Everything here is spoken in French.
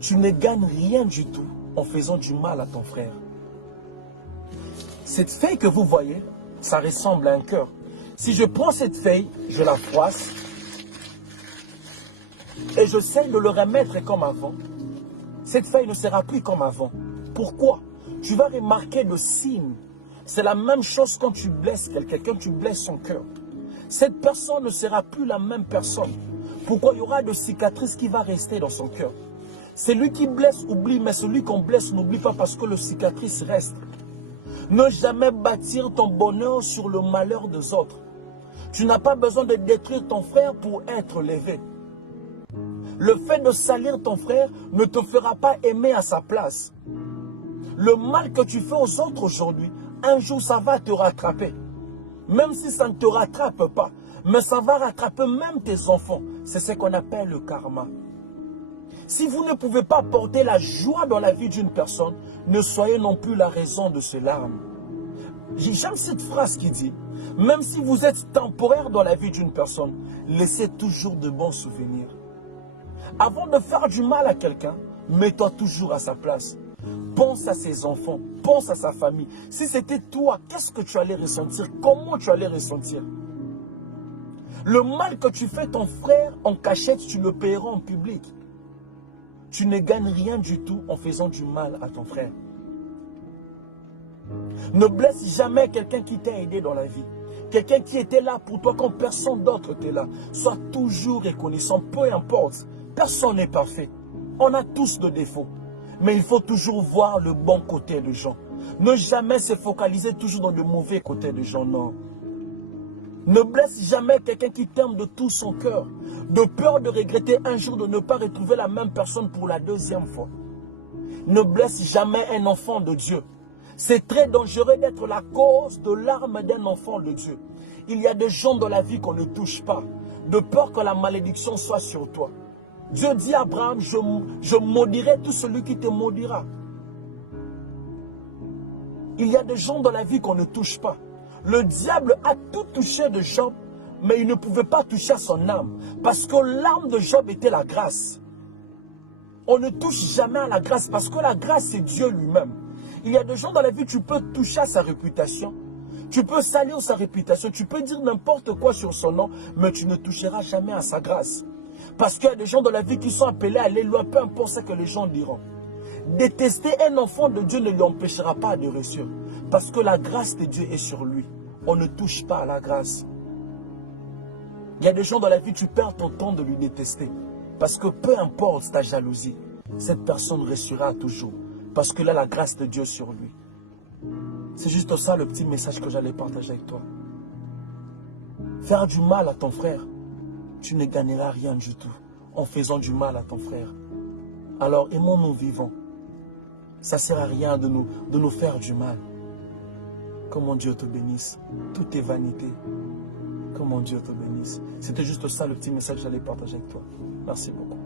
Tu ne gagnes rien du tout en faisant du mal à ton frère. Cette feuille que vous voyez, ça ressemble à un cœur. Si je prends cette feuille, je la froisse et j'essaie de le remettre comme avant, cette feuille ne sera plus comme avant. Pourquoi? Tu vas remarquer le signe. C'est la même chose quand tu blesses quelqu'un, quand tu blesses son cœur. Cette personne ne sera plus la même personne. Pourquoi? Il y aura de cicatrices qui vont rester dans son cœur. Celui qui blesse oublie, mais celui qu'on blesse n'oublie pas parce que le cicatrice reste. Ne jamais bâtir ton bonheur sur le malheur des autres. Tu n'as pas besoin de détruire ton frère pour être levé. Le fait de salir ton frère ne te fera pas aimer à sa place. Le mal que tu fais aux autres aujourd'hui, un jour ça va te rattraper. Même si ça ne te rattrape pas, mais ça va rattraper même tes enfants. C'est ce qu'on appelle le karma. Si vous ne pouvez pas porter la joie dans la vie d'une personne, ne soyez non plus la raison de ses larmes. J'aime cette phrase qui dit, même si vous êtes temporaire dans la vie d'une personne, laissez toujours de bons souvenirs. Avant de faire du mal à quelqu'un, mets-toi toujours à sa place. Pense à ses enfants, pense à sa famille. Si c'était toi, qu'est-ce que tu allais ressentir? Comment tu allais ressentir? Le mal que tu fais ton frère en cachette, tu le paieras en public. Tu ne gagnes rien du tout en faisant du mal à ton frère. Ne blesse jamais quelqu'un qui t'a aidé dans la vie. Quelqu'un qui était là pour toi quand personne d'autre était là. Sois toujours reconnaissant, peu importe. Personne n'est parfait. On a tous des défauts. Mais il faut toujours voir le bon côté des gens. Ne jamais se focaliser toujours dans le mauvais côté des gens, non. Ne blesse jamais quelqu'un qui t'aime de tout son cœur. De peur de regretter un jour de ne pas retrouver la même personne pour la deuxième fois. Ne blesse jamais un enfant de Dieu. C'est très dangereux d'être la cause de larmes d'un enfant de Dieu. Il y a des gens dans la vie qu'on ne touche pas, de peur que la malédiction soit sur toi. Dieu dit à Abraham, je maudirai tout celui qui te maudira. Il y a des gens dans la vie qu'on ne touche pas. Le diable a tout touché de Job, mais il ne pouvait pas toucher à son âme, parce que l'âme de Job était la grâce. On ne touche jamais à la grâce, parce que la grâce, c'est Dieu lui-même. Il y a des gens dans la vie, tu peux toucher à sa réputation, tu peux salir sa réputation, tu peux dire n'importe quoi sur son nom, mais tu ne toucheras jamais à sa grâce. Parce qu'il y a des gens dans la vie qui sont appelés à aller loin, peu importe ce que les gens diront. Détester un enfant de Dieu ne lui empêchera pas de réussir, parce que la grâce de Dieu est sur lui. On ne touche pas à la grâce. Il y a des gens dans la vie, tu perds ton temps de lui détester, parce que peu importe ta jalousie, cette personne réussira toujours. Parce que là, la grâce de Dieu sur lui. C'est juste ça le petit message que j'allais partager avec toi. Faire du mal à ton frère, tu ne gagneras rien du tout en faisant du mal à ton frère. Alors aimons-nous vivants. Ça ne sert à rien de nous faire du mal. Que mon Dieu te bénisse. Tout est vanité. Que mon Dieu te bénisse. C'était juste ça le petit message que j'allais partager avec toi. Merci beaucoup.